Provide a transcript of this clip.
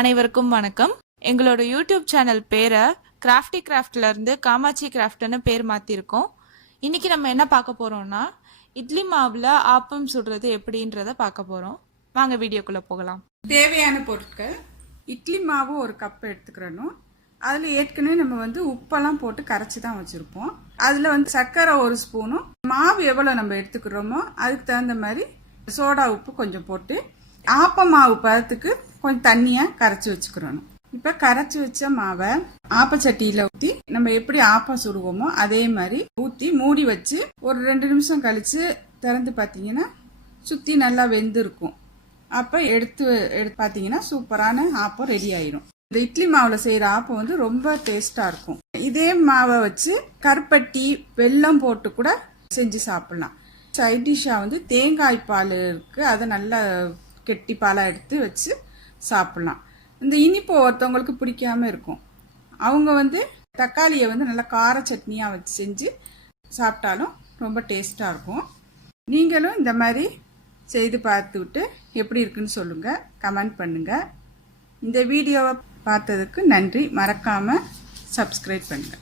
அனைவருக்கும் வணக்கம். எங்களோட யூடியூப் சேனல் பேரை கிராஃப்டி கிராஃப்ட்ல இருந்து காமாட்சி கிராஃப்ட்னு பேர் மாத்திருக்கோம். இன்னைக்கு நம்ம என்ன பார்க்க போறோம்னா இட்லி மாவுல ஆப்பம் சுடுறது எப்படின்றத பார்க்க போறோம். வாங்க வீடியோக்குள்ள போகலாம். தேவையான பொருட்கள்: இட்லி மாவு ஒரு கப் எடுத்துக்கிறணும். அதில் ஏற்கனவே நம்ம உப்பெல்லாம் போட்டு கரைச்சி தான் வச்சுருப்போம். அதில் சர்க்கரை ஒரு ஸ்பூனும், மாவு எவ்வளோ நம்ம எடுத்துக்கிறோமோ அதுக்கு தகுந்த மாதிரி சோடா உப்பு கொஞ்சம் போட்டு ஆப்ப மாவு பதத்துக்கு கொஞ்சம் தண்ணியாக கரைச்சி வச்சுக்கிறணும். இப்போ கரைச்சி வச்ச மாவை ஆப்பச்சட்டியில் ஊற்றி நம்ம எப்படி ஆப்பம் சுடுவோமோ அதே மாதிரி ஊற்றி மூடி வச்சு ஒரு 2 நிமிஷம் கழித்து திறந்து பார்த்தீங்கன்னா சுற்றி நல்லா வெந்திருக்கும். அப்போ எடுத்து பார்த்தீங்கன்னா சூப்பரான ஆப்பம் ரெடி ஆயிரும். இந்த இட்லி மாவில் செய்கிற ஆப்பம் ரொம்ப டேஸ்ட்டாக இருக்கும். இதே மாவை வச்சு கருப்பட்டி வெல்லம் போட்டு கூட செஞ்சு சாப்பிட்லாம். சைட் டிஷ்ஷாக தேங்காய் பால் இருக்குது, அதை நல்லா கெட்டி பாலாக எடுத்து வச்சு சாப்பிட்லாம். இந்த இனிப்பு ஒருத்தவங்களுக்கு பிடிக்காம இருக்கும், அவங்க தக்காளியை நல்லா கார சட்னியாக வச்சு செஞ்சு சாப்பிட்டாலும் ரொம்ப டேஸ்ட்டாக இருக்கும். நீங்களும் இந்த மாதிரி செய்து பார்த்துவிட்டு எப்படி இருக்குன்னு சொல்லுங்கள், கமெண்ட் பண்ணுங்கள். இந்த வீடியோவை பார்த்ததுக்கு நன்றி. மறக்காமல் சப்ஸ்கிரைப் பண்ணுங்கள்.